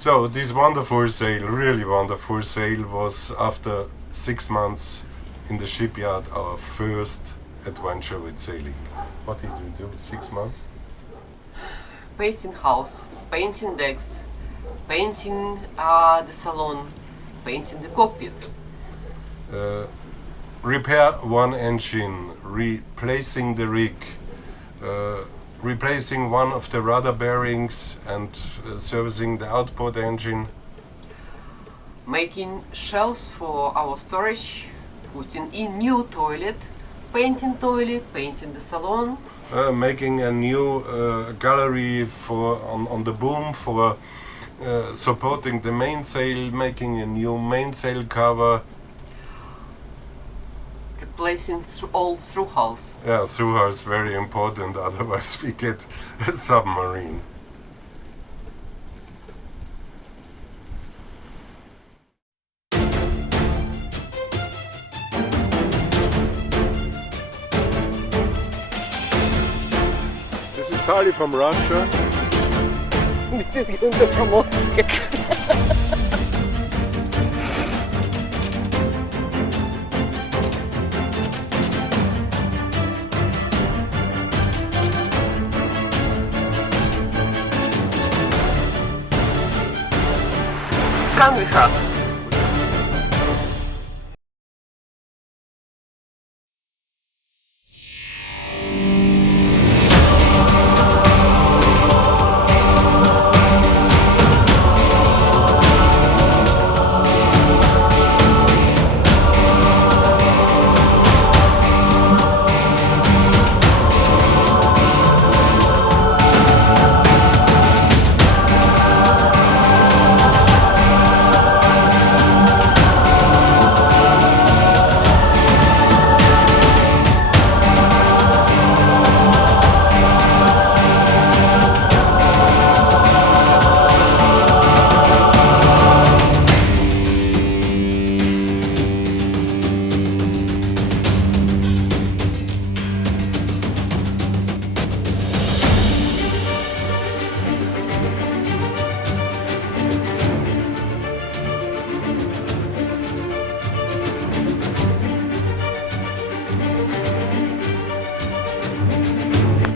So this wonderful sail, really wonderful sail, was after 6 months in the shipyard our first adventure with sailing. What did you do? 6 months? Painting house, painting decks, painting the salon, painting the cockpit. Repair one engine, replacing the rig, replacing one of the rudder bearings and servicing the outboard engine. Making shelves for our storage, putting in new toilet, painting the salon. Making a new gallery on the boom for supporting the mainsail, making a new mainsail cover. Replacing all thru-hulls. Yeah, thru-hull is very important, otherwise we get a submarine. This is Tali from Russia. This is Gunther from Austria. Come with us.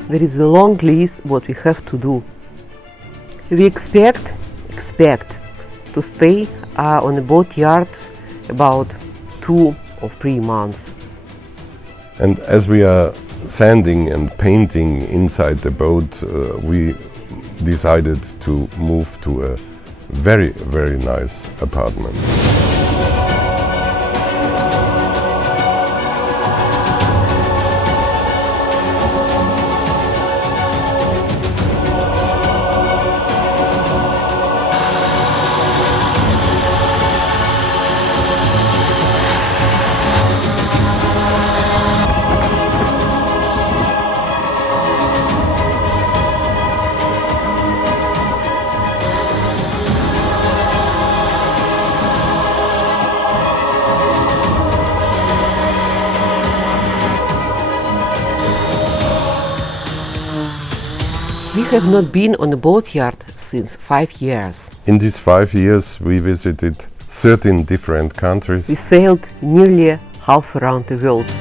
There is a long list what we have to do. We expect to stay on the boatyard about 2 or 3 months. And as we are sanding and painting inside the boat, we decided to move to a very, very nice apartment. We have not been on a boatyard since 5 years. In these 5 years we visited 13 different countries. We sailed nearly half around the world.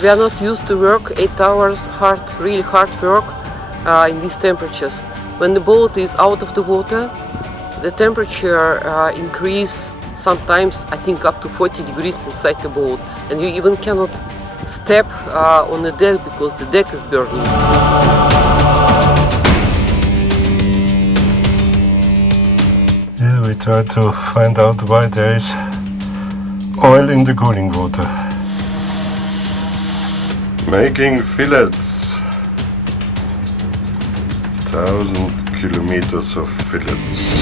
We are not used to work 8 hours really hard work in these temperatures. When the boat is out of the water, the temperature increase sometimes, I think, up to 40 degrees inside the boat, and you even cannot step on the deck because the deck is burning. try to find out why there is oil in the cooling water. Making fillets. 1000 kilometers of fillets.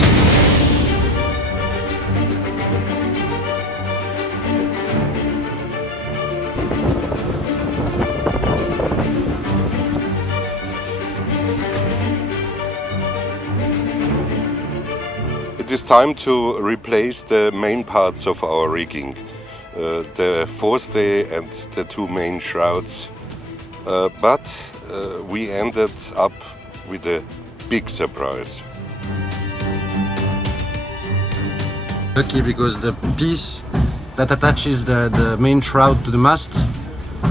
It is time to replace the main parts of our rigging. The forestay and the two main shrouds. But we ended up with a big surprise. Lucky because the piece that attaches the main shroud to the mast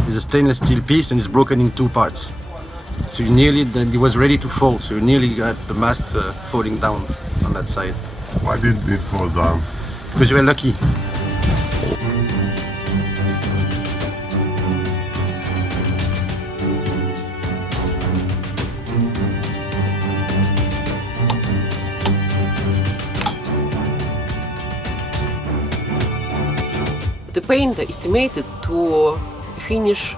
is a stainless steel piece and it's broken in two parts. So you nearly, it was ready to fall, so you nearly got the mast falling down on that side. Why did it fall down? Because you were lucky. The painter estimated to finish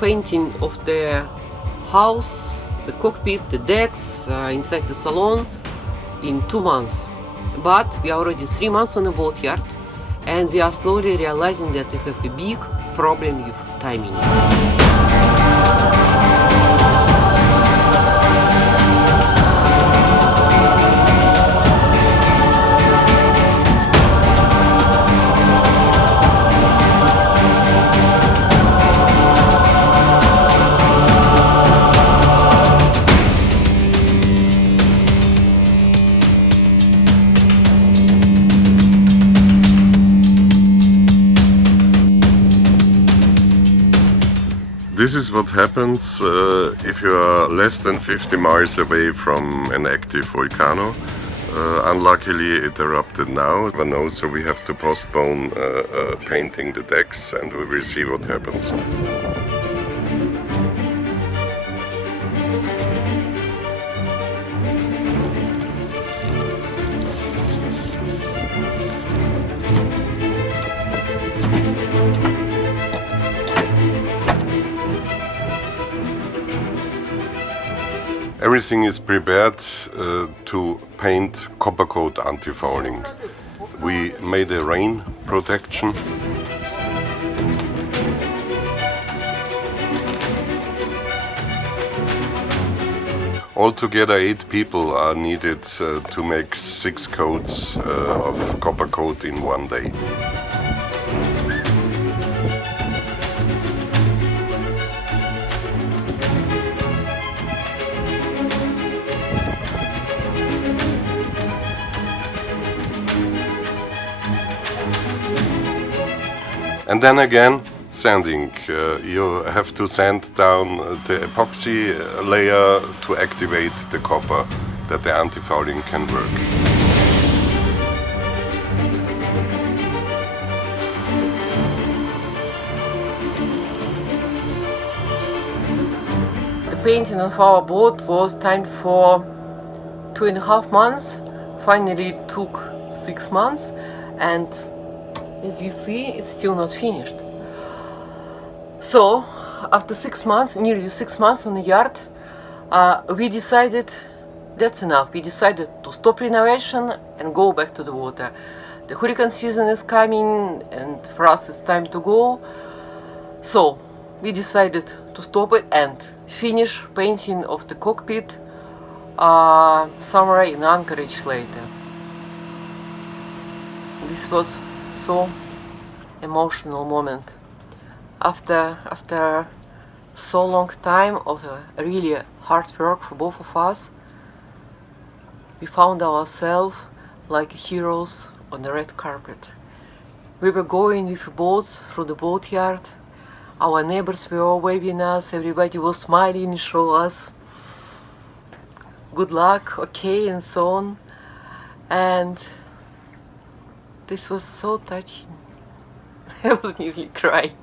painting of the house, the cockpit, the decks, inside the salon in 2 months. But we are already 3 months on the boatyard and we are slowly realizing that we have a big problem with timing. This is what happens if you are less than 50 miles away from an active volcano. Unluckily it erupted now, so we have to postpone painting the decks and we will see what happens. Everything is prepared to paint Coppercoat Antifouling. We made a rain protection. Altogether 8 people are needed to make 6 coats of Coppercoat in 1 day. And then again, sanding. You have to sand down the epoxy layer to activate the copper, that the antifouling can work. The painting of our boat was timed for 2.5 months. Finally it took 6 months, and as you see, it's still not finished. So, after 6 months, nearly 6 months on the yard, we decided that's enough. We decided to stop renovation and go back to the water. The hurricane season is coming and for us it's time to go. So, we decided to stop it and finish painting of the cockpit somewhere in Anchorage later. This was so emotional moment. After so long time of really hard work for both of us, we found ourselves like heroes on the red carpet. We were going with a boat through the boatyard. Our neighbors were all waving us, everybody was smiling and show us good luck, okay, and so on. And this was so touching. I was nearly crying.